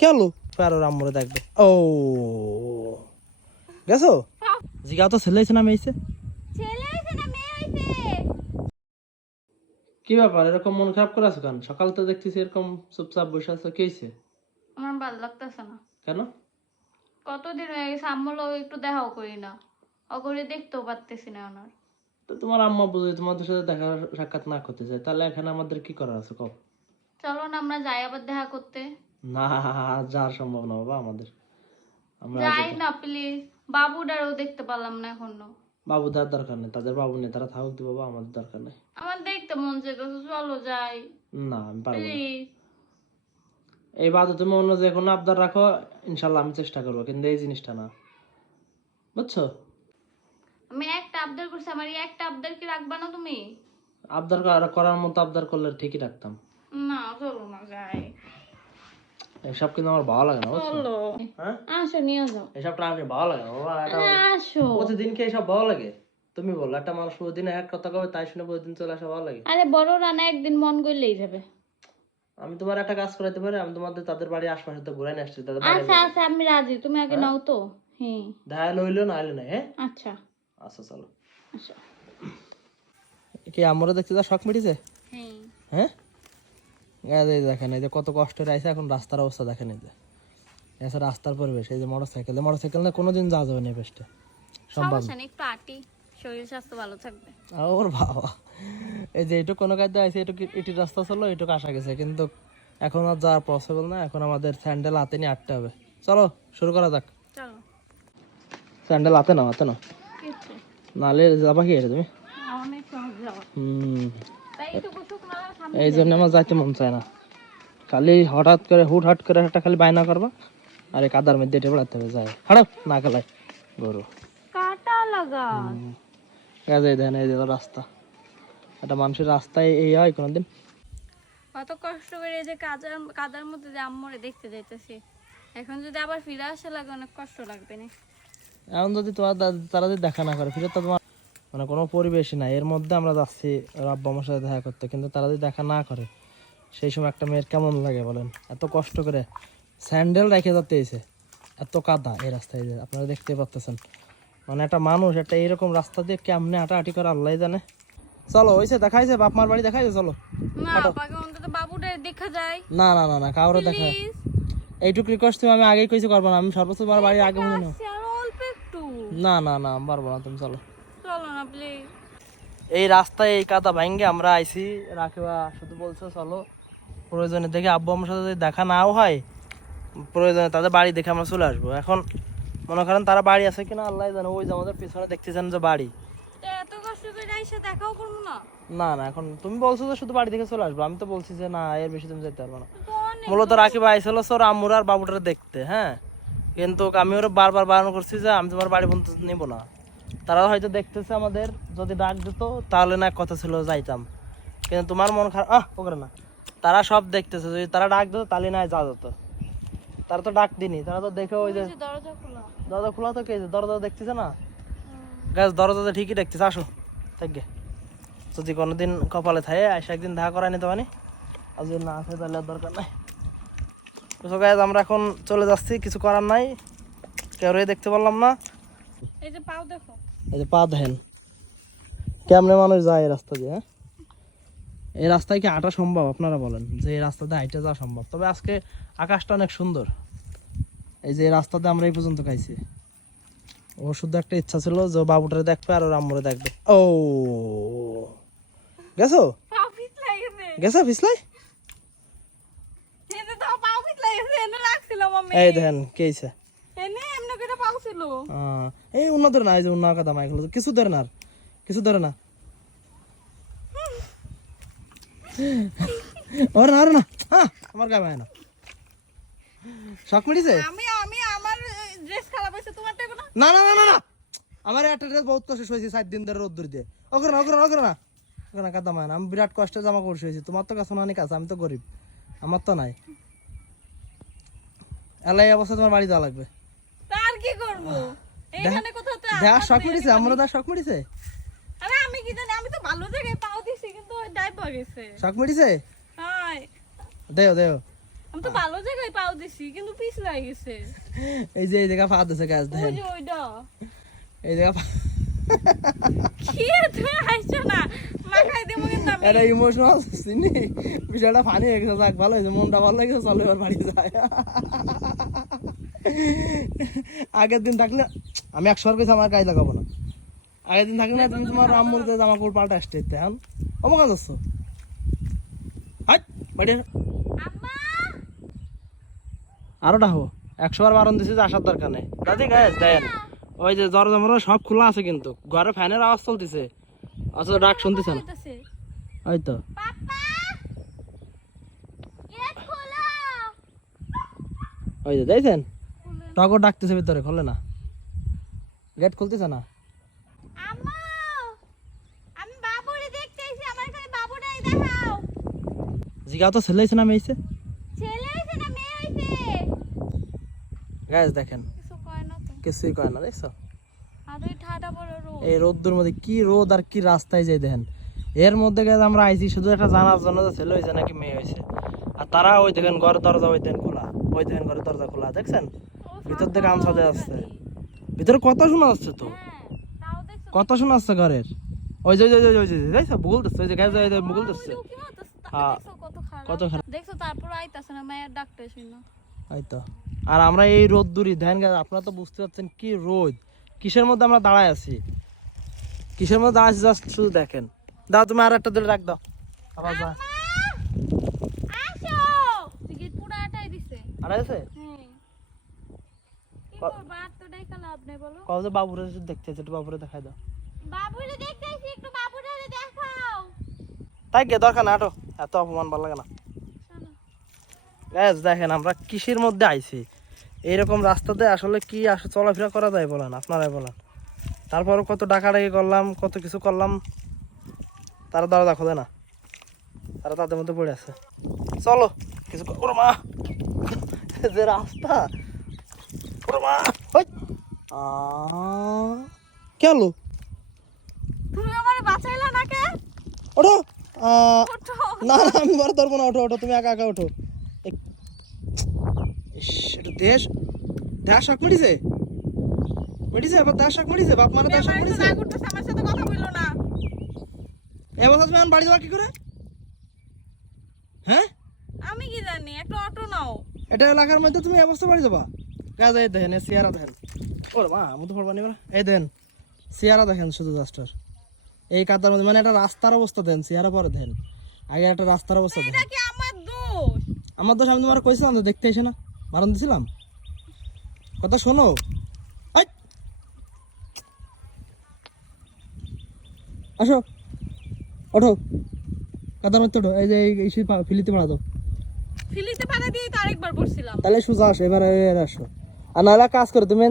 কেন আরো রামরে দেখবে ও গেছো জিগা তো ছেলে হয়েছে না মেয়ে হয়েছে? কি ব্যাপার এরকম মন খারাপ করে আছো কেন? সকাল তো দেখতেছি এরকম চুপচাপ বসে আছো, কি হয়েছে? আমার ভালো লাগতেছে না। কেন? কতদিন হয়ে গেছে আম্মুর লগে একটু দেখাও করি না, অগরে দেখতেও পারতেছি না ওনার। তো তোমার আম্মা বুঝে তোমাদের সাথে দেখা সাক্ষাৎ না করতে চায়, তাহলে এখানে আমাদের কি করার আছে কও? চলো না আমরা যাই আবার দেখা করতে। না, যাওয়ার সম্ভব না বাবা আমাদের। আমরা যাই না প্লিজ, বাবুটারও দেখতে পারলাম না এখনো। বাবু দেওয়ার দরকার নেই, তাদের বাবু নেই, তারা থাকুক দিব বাবা, আমাদের দরকার নেই। আমার দেখতে মন চাইতেছে, চলো যাই না আমি পারবো না। প্লিজ। এই বাদে তুমি অন্য যে কোনো আবদার রাখো, ইনশাল্লাহ আমি চেষ্টা করবো, কিন্তু এই জিনিসটা না, বুঝছো? আমি একটা আবদার করছি, আমার এই একটা আবদার কি রাখবা না তুমি? আবদার করার মতো আবদার করলে ঠিকই রাখতাম। না চলো না যাই। এসব কিন্তু আমার ভালো লাগে না, বুঝছো? চলো হ্যাঁ আসো নিয়ে যাও। এসব টাকা ভালো লাগে না বাবা, এটা আসো। প্রতিদিন কি এসব ভালো লাগে? তুমি বলো, একটা মানুষ প্রতিদিন এক কথা কবে, তাই শুনে প্রতিদিন চলে আসা ভালো লাগে? আরে বড় রানা একদিন মন করলেই যাবে। আমি তোমার একটা কাজ করাইতে পারি, আমি তোমাদের তাদের বাড়ি আশপাশে তো ঘুরাই নিয়ে আসছি, তাদের বাড়ি আচ্ছা আচ্ছা আমি রাজি, তুমি আগে নাও তো। হ্যাঁ দেখা লইলো না আইলে না। হ্যাঁ আচ্ছা আচ্ছা চলো। আচ্ছা। কি আমরা দেখতে যা শখ মিটিছে? হ্যাঁ হ্যাঁ দেখেন এই যে কত কষ্টের আইসে, এখন রাস্তার অবস্থা দেখেন, এই যে এসে রাস্তার পরিবেশ, এই যে মোটরসাইকেল না কোনোদিন যাওয়া যাবে না এই পেস্টে, সম্ভব সমস্যা নেই, একটু আটি, শরীর স্বাস্থ্য ভালো থাকবে। না। ওর বাবা, এই যে এইটুকু কোনো কাজে আইসে, এটুকু রাস্তা চলো, এটুকু আসা গেছে, কিন্তু এখন আর যাওয়া পসিবল না, এখন আমাদের স্যান্ডেল হাতে নিয়ে আটতে হবে। চলো শুরু করা যাক। চলো স্যান্ডেল হাতে নাও, হাতে নাও, নাহলে যাবা কি এটা তুমি? অনেক সহজ যাওয়া। তাই একটু বসুক না সামনে। এই জন্য আমার যাইতে মন চায় না, খালি হঠাৎ করে হুটহাট করে একটা খালি বায়না করবা, আর এই কাদার মধ্যে এটা বেড়াতে হবে, যায় হারাপ না খেলায় গরু কাটা লাগা। গাছে দেন এই যে রাস্তা, একটা মানুষের রাস্তায় এই হয় কোনোদিন? কত কষ্ট করে এই যে কাদার মধ্যে যে আম্মরে দেখতে যাইতেছি, এখন যদি আবার ফিরে আসা লাগে অনেক কষ্ট লাগবে না? এখন যদি তোমার তারা যদি দেখা না করে, ফিরে তো তোমার মানে কোনো পরিবেশই নাই, এর মধ্যে আমরা যাচ্ছি আব্বা আমার সাথে দেখা করতে, কিন্তু তারা যদি দেখা না করে, সেই সময় একটা মেয়ের কেমন লাগে বলেন? এত কষ্ট করে স্যান্ডেল রেখে যেতে এসে, এত কাদা এই রাস্তায়, যে আপনারা দেখতে পাচ্ছেন, মানে একটা মানুষ একটা এইরকম রাস্তা দিয়ে কেমনে হাঁটাহাঁটি করে আল্লাহ জানে। চলো হয়েছে, দেখাইছে বাপ মার বাড়ি দেখাইছে, চলো। না আপাকে অন্তত বাবুটা দেখা যায়। না না না না কাউরে দেখা, এইটুকু রিকোয়েস্ট তুমি আমি আগেই কইছি করবো না, আমি সর্বোচ্চ তোমার বাড়ি আগে মনে না। অল্প একটু। না না না আমি পারবো না, তুমি চলো। চলো না প্লিজ। এই রাস্তায় এই কাদা ভাঙ্গে আমরা আইছি, রাখিবা শুধু বলছো চলো, প্রয়োজনে দেখে আব্বু আমার সাথে যদি দেখা নাও হয়, প্রয়োজনে তাদের বাড়ি দেখে আমরা চলে আসবো। এখন মনে করেন তারা বাড়ি আছে কিনা আল্লাহ জানে, ওই যে আমাদের পিছনে দেখতেছেন যে বাড়ি। এত কষ্ট করে এসে দেখাও করবো না? না না এখন তুমি বলছো যে শুধু বাড়ি দেখে চলে আসবো, আমি তো বলছি যে না এর বেশি তুমি যেতে পারবো না। মূলত রাকিবা আইছিল ওর আম্মুর আর বাবুটারে দেখতে, হ্যাঁ, কিন্তু আমি ওরা বারবার বারণ করছি যে আমি তোমার বাড়ি পর্যন্ত নিব না। তারা হয়তো দেখতেছে আমাদের, যদি ডাক দিত তাহলে না কথা ছিল যাইতাম, কিন্তু তোমার মন খারাপ ওখানে না, তারা সব দেখতেছে, যদি তারা ডাক দিত তাহলে না যা যেত, তারা তো ডাক দিনি, তারা তো দেখে ওই যে দরজা খোলা তো, কে দরজা দেখতেছে না, গ্যাস দরজাতে ঠিকই দেখতেছে, আসো থাকবে, যদি কোনোদিন কপালে থাকে এসে একদিন দেখা করাই নিতে পারি, আর যদি না আছে তাহলে আর দরকার নাই। তো গাইস আমরা এখন চলে যাচ্ছি, কিছু করার নাই, কেউ দেখতে পারলাম না। এই যে পাও দেখো, এই যে পা দেখেন কেমনে মানুষ যায় এই রাস্তা দিয়ে। হ্যাঁ এই রাস্তায় কি হাঁটা সম্ভব? আপনারা বলেন যে এই রাস্তাতে হাইটে যাওয়া সম্ভব? তবে আজকে আকাশটা অনেক সুন্দর, এই যে এই রাস্তাতে আমরা এই পর্যন্ত খাইছি। ও শুধু একটা ইচ্ছা ছিল যে বাবুটারে দেখবে আর ওর আম্মুরে দেখবে। ও গেছো পাও পিছলাই গেছে। গেছো ফিসলাই, এই যে তো পাও পিছলাই গেছে, এনে রাখছিলাম আমি। এই দেখেন কেইছে এনে এমনি করে পাও ছিল। এই উন্না ধরে না, এই যে উন্না কথা মাইকেল কিছু ধরে না, আর কিছু ধরে না, ওর না না আমার গায়ে হয় না, শখ মিটিছে। আমি আমি আমার ড্রেস খারাপ হইছে, তোমারটা না? না না না না না আমার একটা ড্রেস বহুত কষ্ট হয়েছে 7 দিন ধরে রোদ্দুর দিয়ে, ওকে না ওকে না ওকে না ওকে না কাদা মায় না, আমি বিরাট কষ্টে জামা কাপড় শুয়েছি, তোমার তো কাছে অনেক আছে, আমি তো গরিব, আমার তো নাই। এলাই অবস্থা তোমার বাড়ি যাওয়া লাগবে। তার কি করব? এইখানে কোথাও তো দেখ শখ মিটিছে, আমরা দা শখ মিটিছে। আরে আমি কি জানি, আমি তো ভালো জায়গায় পাও দিছি কিন্তু ওই ডাইভ হয়ে গেছে। শখ মিটিছে, হাই দেও দেও আমি তো ভালো জায়গায় পাও দিছি কিন্তু পিছলাই গেছে। এই যে এই জায়গা ফাঁদ আছে গাছ ওই দেখেন, যে ওইটা এই জায়গা কি রে, তুমি আইছো না মাখাই দেবো কিন্তু আমি। এটা ইমোশনাল চিনি, বিষয়টা ফানি হয়ে গেছে। যাক ভালো হয়েছে, মনটা ভালো লেগেছে, চলো এবার বাড়ি যায়। আগের দিন থাকলে আমি 100 কেজি আমার কাজ লাগাবো না। আগের দিন থাকলে তুমি তোমার আম্মুর জামা কাপড় পাল্টা আসতে দিতে। এখন অমুক যাচ্ছ হাট বাড়ি। আম্মা আরো ডাকো, 100 বার বারণ দিছি যে আসার দরকার নেই। দাদি গাছ দেন, ওই যে দরজা মরো সব খোলা আছে কিন্তু ঘরে ফ্যানের আওয়াজ চলতেছে, অথচ ডাক শুনতেছে না। হইতাছে। ওই তো পাপা গেট খোলো। ওই যে দেখছেন টগর ডাকতেছে ভিতরে, খোলে না, গেট খুলতেছে না। আম্মা আমি বাবুরে দেখতে আইছি, আমার এখানে বাবুটাই দেখাও। জিগাও তো ছেলে হয়েছে না মেয়ে হয়েছে? ছেলে হইছে না মেয়ে হইছে? গাছ দেখেন কিছু কয় না তো। কিছুই কয় না, দেখছো? আর ওই ঠাডা বড় রোদ। এই রোদ্দুর মধ্যে কি রোদ আর কি রাস্তায় যাই দেখেন। এর মধ্যে গাছ আমরা আইছি শুধু একটা জানার জন্য যে ছেলে হয়েছে নাকি মেয়ে হয়েছে। আর তারা ওই দেখেন ঘরের দরজা ওই দেখেন খোলা, ওই দেখেন ঘরের দরজা খোলা, দেখছেন? ভিতর থেকে গামছা দেওয়া আসছে, ভিতরে কত শোনা যাচ্ছে তো, তাও দেখছো কত শোনা যাচ্ছে ঘরের। ওই যে ওই যে ওই যে দেখছো ভূগোল দিচ্ছে, ওই যে গাছ ভূগোল দিচ্ছে। কি হতাছে? হ্যাঁ, দেখছো কত কত খারাপ। খারাপ। দেখছো তারপর আইতাছে না মায়ের ডাক্তার শুনো। হয়তো। আর আমরা এই রোদ্দুরি ধ্যান গাছ, আপনারা তো বুঝতে পারছেন কি রোদ, কিসের মধ্যে আমরা দাঁড়ায় আছি, কিসের মধ্যে দাঁড়াচ্ছি জাস্ট শুধু দেখেন। দাও তুমি আর একটা দিলে রাখ দাও, আবার যা আসো টিকিট পুরো আটাই দিছে। আর আছে হ্যাঁ কি করব, আর তো ডাইকা লাভ নাই বলো। কও যে বাবুরে দেখতে আছে, একটু বাবুরে দেখাই দাও। বাবুরে দেখতে আইছি, একটু বাবুরে দেখাও। তাই কে দরকার না, হাঁটো, এত অপমান ভালো লাগে না। শোনো গ্যাস দেখেন আমরা কিসের মধ্যে আইছি, এইরকম রাস্তাতে আসলে কি চলাফেরা করা যায় বলেন, আপনারাই বলেন। তারপরও কত ডাকাডাকি করলাম, কত কিছু করলাম, তারা দরজা খোলে না, তারা তাদের মধ্যে পড়ে আছে। চলো কিছু ওরে মা, যে রাস্তা, ওরে মা, ওই কেন তুমি আমারে বাঁচাইলা না কে? ওঠো। ওঠো। না না আমি মারা ধরবো না, ওঠো ওঠো, তুমি একা একা ওঠো। একটু দেশ দেশ শাক মেডিছে, মেডিছে এবার দেশ শাক মেডিছে, বাপ মারা দেশ শাক মেডিছে। রাগ উঠতেছে, আমার সাথে কথা বললো না। এবার তুমি এখন বাড়ি যাওয়া কি করে? হ্যাঁ আমি কি জানি, একটা অটো নাও। এটা এলাকার মধ্যে তুমি অবস্থা বাড়ি যাবা? গাছ এই দেখেন, চেয়ারা দেখেন, ওরে মা আমি তো পড়বানি বলা, এই দেখেন চেয়ারা দেখেন শুধু জাস্টার এই কাতার মধ্যে, মানে একটা রাস্তার অবস্থা দেন, চেয়ারা পরে দেন, আগে একটা রাস্তার অবস্থা দেন। এটা কি আমার দোষ? আমার দোষ, আমি তোমার কইছিলাম তো দেখতে এসে না, বারণ দিছিলাম, কথা শোনো। আই! আসো ওঠো, কাতার মধ্যে ওঠো, এই যে এই ফিলিতে পাড়া দাও, ফিলিতে পাড়া দিয়ে তো আরেকবার বসছিলাম। তাহলে সোজা আসো, এবার আসো। আর নাহলে কাজ করো তুমি